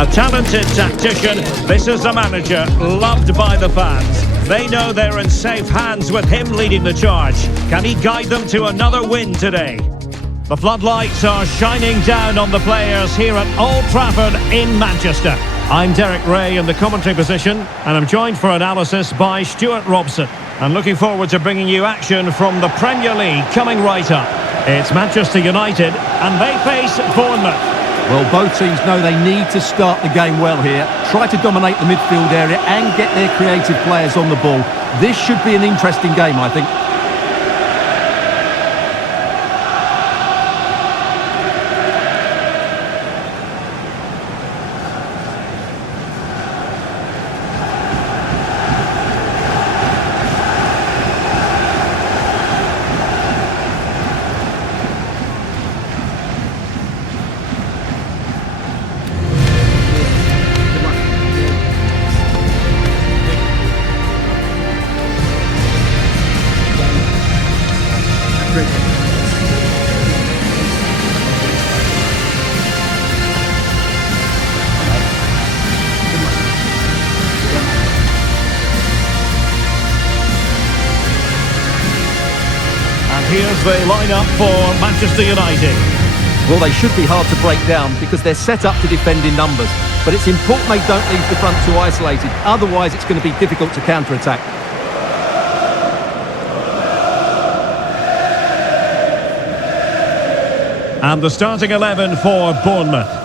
A talented tactician, this is the manager, loved by the fans. They know they're in safe hands with him leading the charge. Can he guide them to another win today? The floodlights are shining down on the players here at Old Trafford in Manchester. I'm Derek Ray in the commentary position, and I'm joined for analysis by Stuart Robson. And looking forward to bringing you action from the Premier League coming right up. It's Manchester United, and they face Bournemouth. Well, both teams know they need to start the game well here. Try to dominate the midfield area and get their creative players on the ball. This should be an interesting game, I think. Here's the lineup for Manchester United. Well, they should be hard to break down because they're set up to defend in numbers. But it's important they don't leave the front too isolated. Otherwise, it's going to be difficult to counter-attack. And the starting 11 for Bournemouth.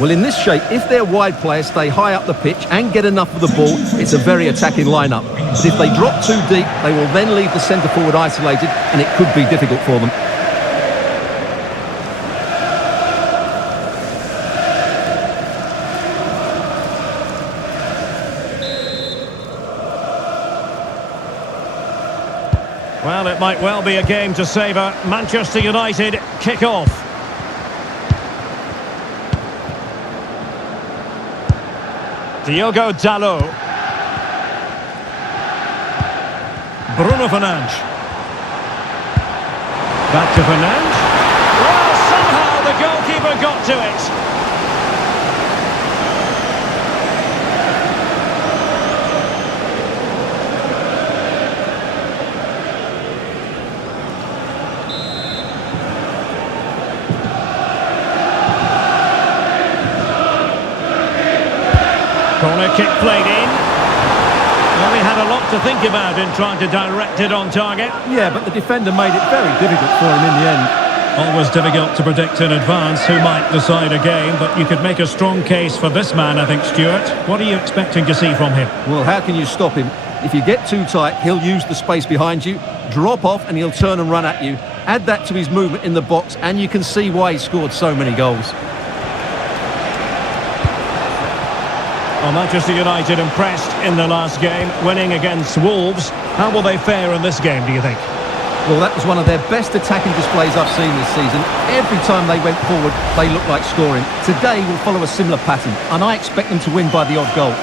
Well, in this shape, if their wide players stay high up the pitch and get enough of the ball, it's a very attacking lineup. But if they drop too deep, they will then leave the centre-forward isolated, and it could be difficult for them. Well, it might well be a game to savour. Manchester United kick off. Diogo Dalot. Bruno Fernandes. Back to Fernandes. Well, somehow the goalkeeper got to it. Corner kick played in. Well, he had a lot to think about in trying to direct it on target. Yeah, but the defender made it very difficult for him in the end. Always difficult to predict in advance who might decide a game, but you could make a strong case for this man, I think, Stuart. What are you expecting to see from him? Well, how can you stop him? If you get too tight, he'll use the space behind you, drop off, and he'll turn and run at you. Add that to his movement in the box, and you can see why he scored so many goals. Well, Manchester United impressed in the last game, winning against Wolves. How will they fare in this game, do you think? Well, that was one of their best attacking displays I've seen this season. Every time they went forward, they looked like scoring. Today will follow a similar pattern, and I expect them to win by the odd goal.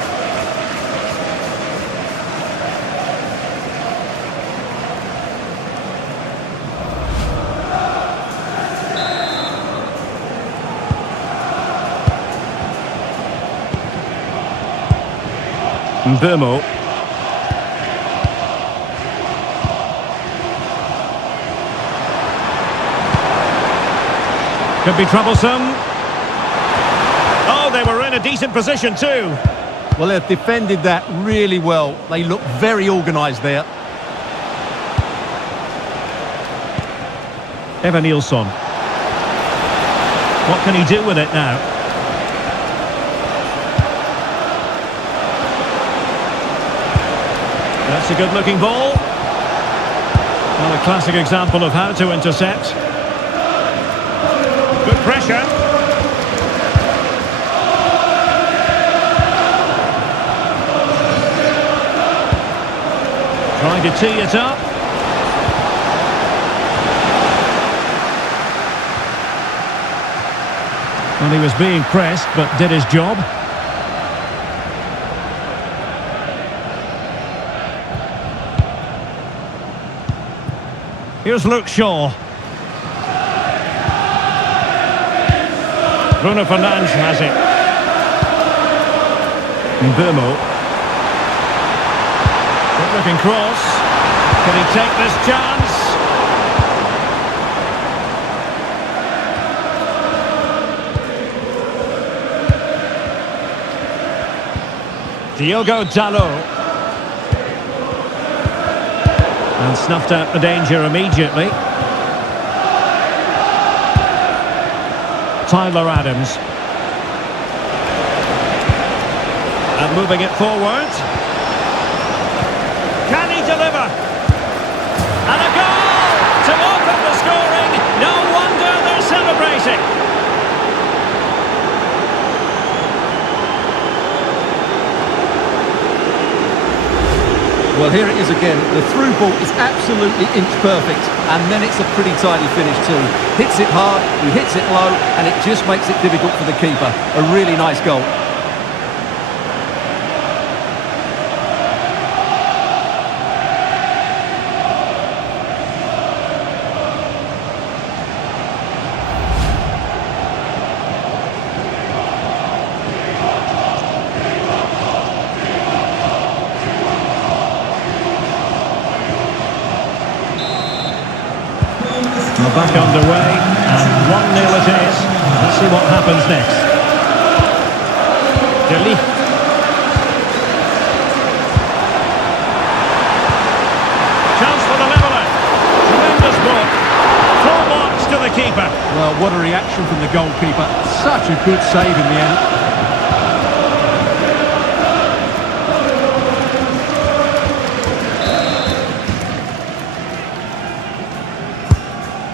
Bournemouth. Could be troublesome. Oh, they were in a decent position too. Well, they've defended that really well. They look very organised there. Evanilson. What can he do with it now? That's a good-looking ball. Well, a classic example of how to intercept. Good pressure. Trying to tee it up. Well, he was being pressed, but did his job. Here's Luke Shaw. Bruno Fernandes has it. Bournemouth. Good looking cross. Can he take this chance? Diogo Dalot. And snuffed out the danger immediately. Tyler Adams. And moving it forward. Can he deliver? And a goal to open the scoring. No wonder they're celebrating. Well, here it is again. The through ball is absolutely inch perfect, and then it's a pretty tidy finish too. Hits it hard, he hits it low, and it just makes it difficult for the keeper. A really nice goal. We're back underway, and 1-0 it is. Let's see what happens next. De Ligt. Chance for the leveller. Tremendous block. Full marks to the keeper. Well, what a reaction from the goalkeeper. Such a good save in the end.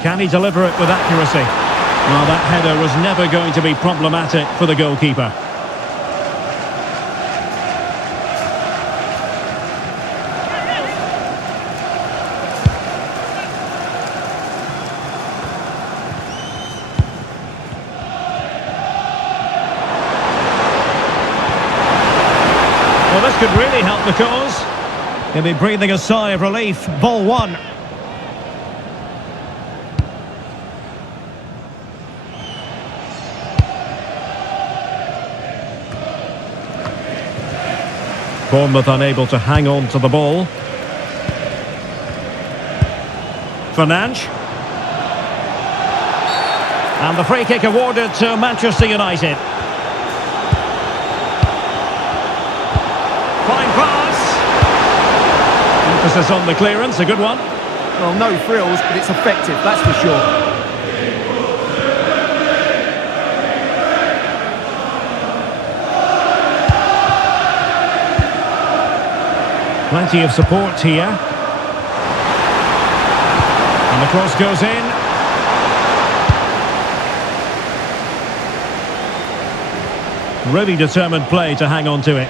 Can he deliver it with accuracy? Well, that header was never going to be problematic for the goalkeeper. Well, this could really help the cause. He'll be breathing a sigh of relief. Ball one. Bournemouth unable to hang on to the ball. Fernandes. And the free kick awarded to Manchester United. Fine pass. Emphasis on the clearance, a good one. Well, no frills, but it's effective, that's for sure. Plenty of support here. And the cross goes in. Really determined play to hang on to it.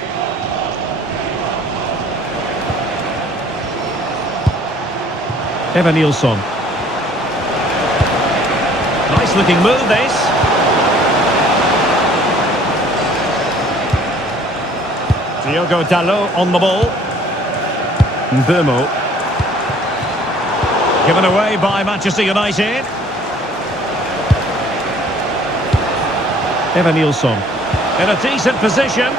Evanilson. Nice looking move this. Diogo Dalot on the ball. Bournemouth. Given away by Manchester United. Evanilson. In a decent position.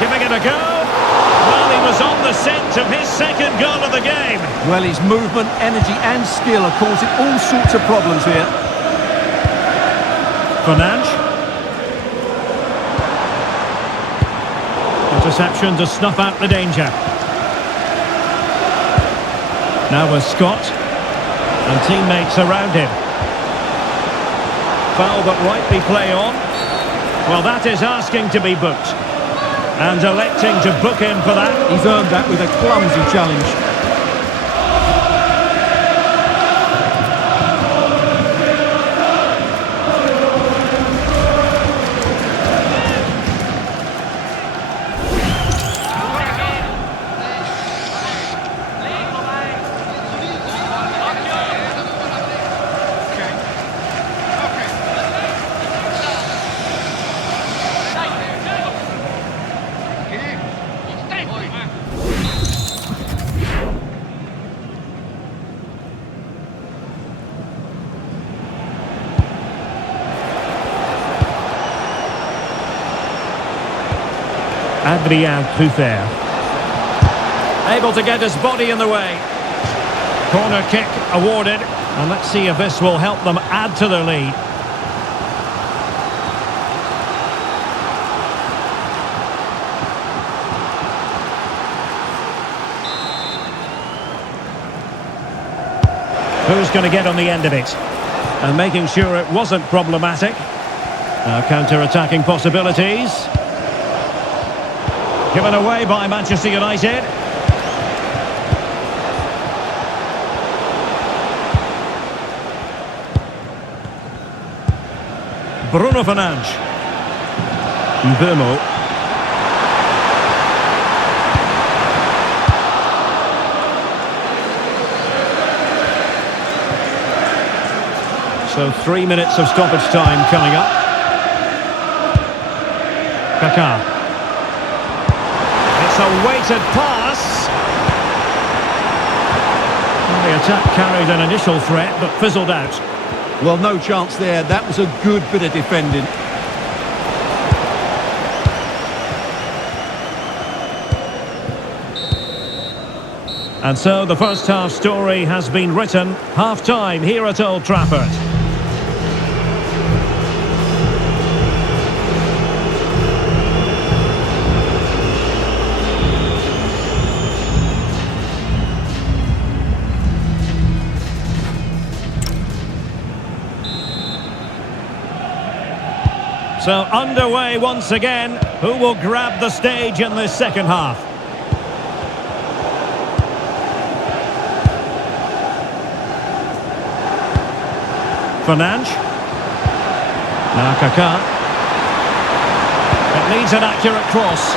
Giving it a go. Well, he was on the scent of his second goal of the game. Well, his movement, energy and skill are causing all sorts of problems here. Fernandes. Interception to snuff out the danger. Now with Scott. And teammates around him. Foul but rightly play on. Well, that is asking to be booked. And electing to book him for that. He's earned that with a clumsy challenge. Adrien Truffert. Able to get his body in the way. Corner kick awarded. And let's see if this will help them add to their lead. Who's going to get on the end of it? And making sure it wasn't problematic. Now counter-attacking possibilities. Given away by Manchester United. Bruno Fernandes. Bournemouth. So 3 minutes of stoppage time coming up. Kaká. It's a weighted pass. Well, the attack carried an initial threat but fizzled out. Well, no chance there. That was a good bit of defending. And so the first half story has been written. Half-time here at Old Trafford. So underway once again. Who will grab the stage in this second half? Fernandes. Now Kaká. It needs an accurate cross.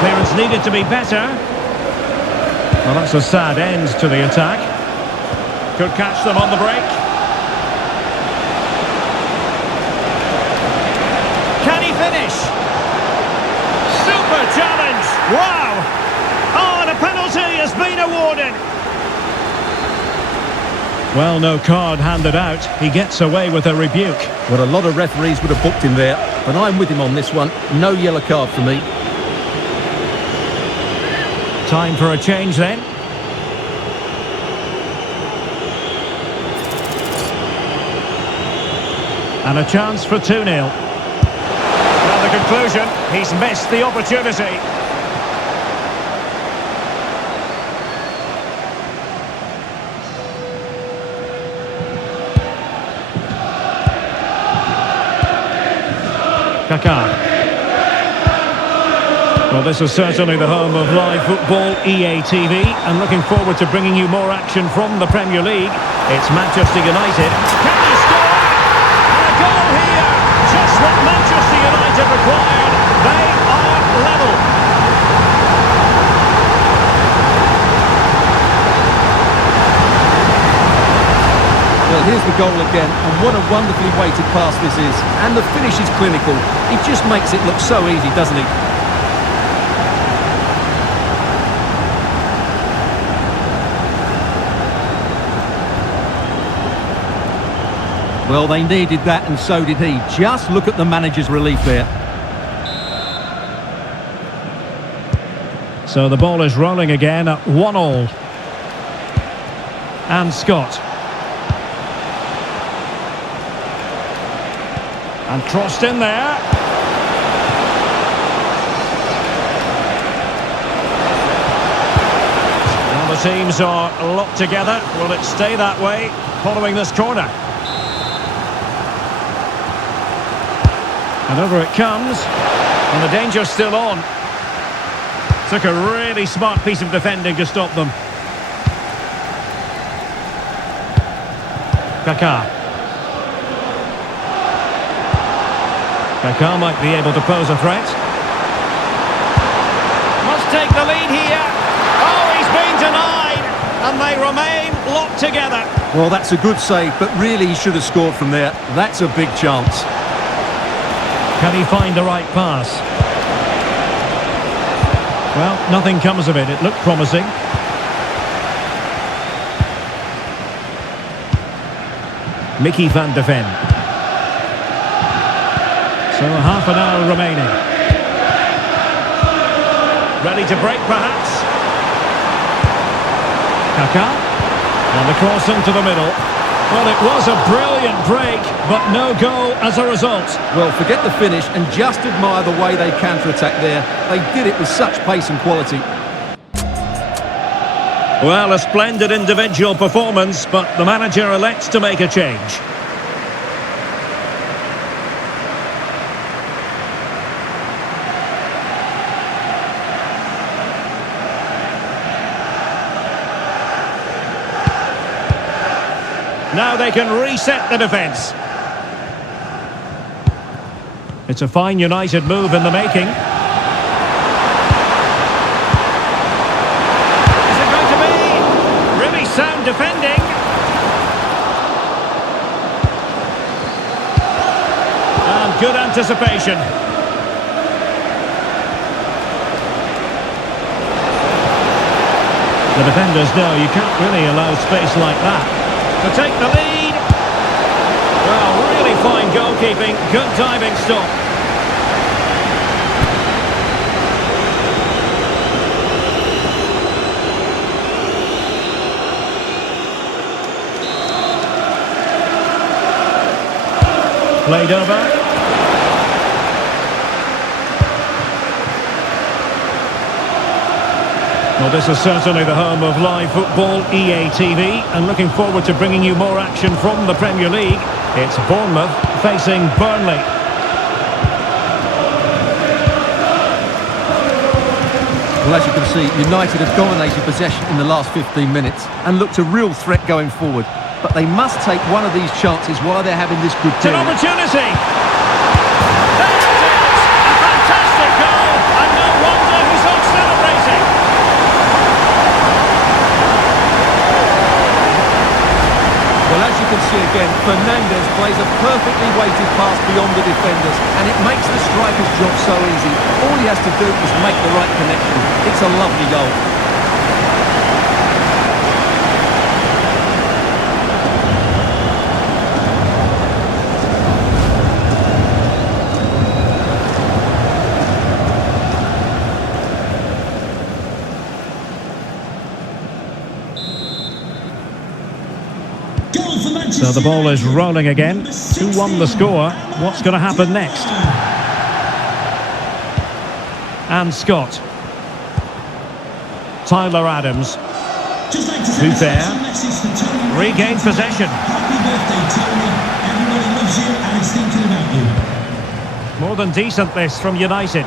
Clearance needed to be better. Well, that's a sad end to the attack. Could catch them on the break. Can he finish? Super challenge! Wow! Oh, and a penalty has been awarded. Well, no card handed out. He gets away with a rebuke. Well, a lot of referees would have booked him there, but I'm with him on this one. No yellow card for me. Time for a change then. And a chance for 2-0. Well, the conclusion, he's missed the opportunity. Kaká. Well, this is certainly the home of live football, EA TV, and looking forward to bringing you more action from the Premier League. It's Manchester United. Can he score? And a goal here! Just what Manchester United required. They are level. Well, here's the goal again, and what a wonderfully weighted pass this is. And the finish is clinical. He just makes it look so easy, doesn't he? Well, they needed that, and so did he. Just look at the manager's relief there. So the ball is rolling again at 1-1. And Scott. And crossed in there. Now the teams are locked together. Will it stay that way following this corner? And over it comes. And the danger's still on. Took a really smart piece of defending to stop them. Kaká. Kaká might be able to pose a threat. Must take the lead here. Oh, he's been denied. And they remain locked together. Well, that's a good save, but really he should have scored from there. That's a big chance. Can he find the right pass? Well, nothing comes of it. It looked promising. Mickey van de Ven. So half an hour remaining. Ready to break, perhaps. Kaká. And the cross into the middle. Well, it was a brilliant break, but no goal as a result. Well, forget the finish and just admire the way they counter-attacked there. They did it with such pace and quality. Well, a splendid individual performance, but the manager elects to make a change. Now they can reset the defence. It's a fine United move in the making. Is it going to be? Really sound defending. And good anticipation. The defenders know you can't really allow space like that to take the lead. Well, really fine goalkeeping, good diving stop. Played over. Well, this is certainly the home of live football, EA TV, and looking forward to bringing you more action from the Premier League. It's Bournemouth facing Burnley. Well, as you can see, United have dominated possession in the last 15 minutes and looked a real threat going forward. But they must take one of these chances while they're having this good It's an period. opportunity! There it is! A fantastic goal! And no wonder he's not celebrating! Well, as you can see again, Fernandes plays a perfectly weighted pass beyond the defenders, and it makes the striker's job so easy. All he has to do is make the right connection. It's a lovely goal. So the ball is rolling again. 2-1 the score. What's going to happen next? And Scott. Tyler Adams. Who's there? Regained possession. Happy birthday, Tony. Everybody loves you and is thinking about you. More than decent this from United.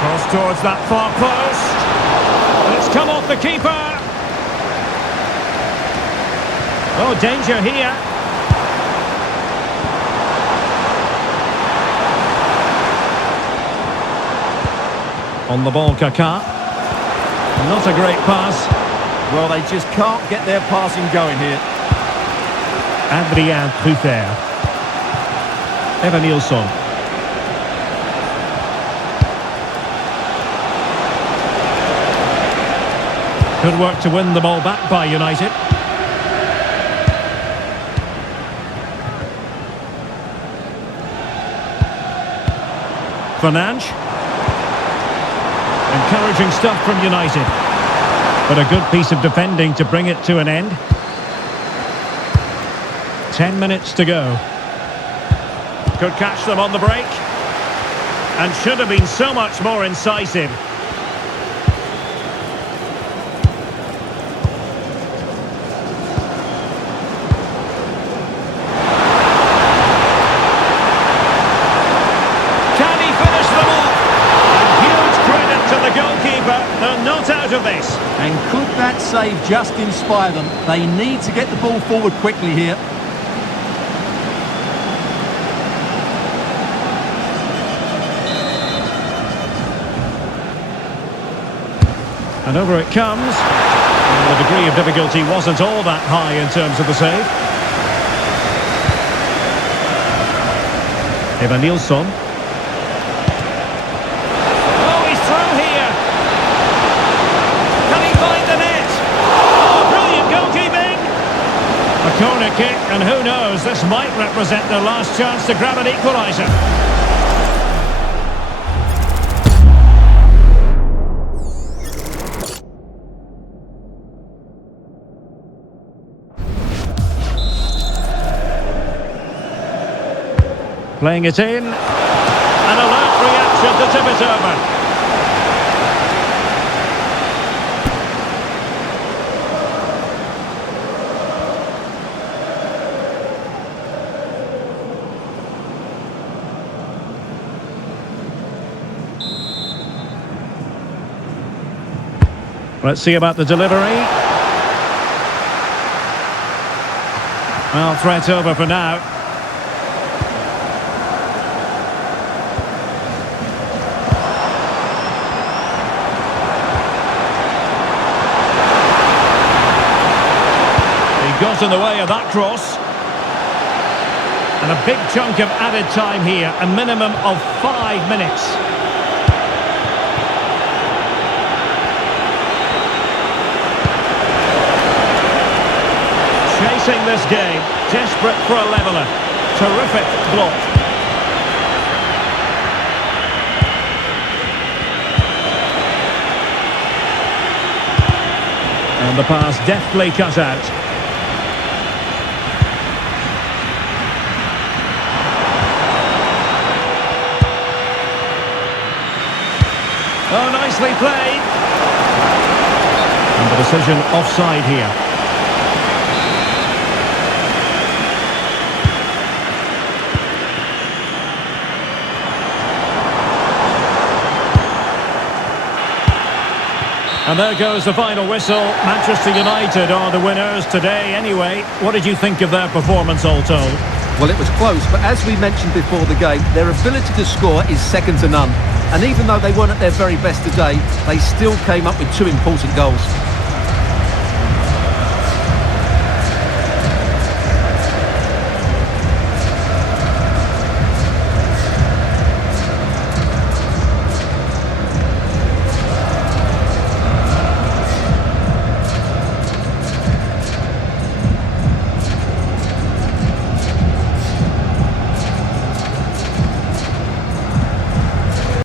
Cross towards that far post. It's come off the keeper. Oh, danger here. On the ball, Kaká. Not a great pass. Well, they just can't get their passing going here. Adrien Truffert. Evan Nilsson. Good work to win the ball back by United. Fernandes. Encouraging stuff from United. But a good piece of defending to bring it to an end. 10 minutes to go. Could catch them on the break. And should have been so much more incisive. Of this. And could that save just inspire them? They need to get the ball forward quickly here. And over it comes. And the degree of difficulty wasn't all that high in terms of the save. Evan Nilsson. Corner kick, and who knows, this might represent their last chance to grab an equaliser. Playing it in. An alert reaction to tip it over. Let's see about the delivery. Well, threat over for now. He got in the way of that cross. And a big chunk of added time here, a minimum of 5 minutes. Chasing this game, desperate for a leveller. Terrific block. And the pass deftly cut out. Oh, nicely played. And the decision offside here. And there goes the final whistle. Manchester United are the winners today anyway. What did you think of their performance all told? Well, it was close, but as we mentioned before the game, their ability to score is second to none. And even though they weren't at their very best today, they still came up with 2 important goals.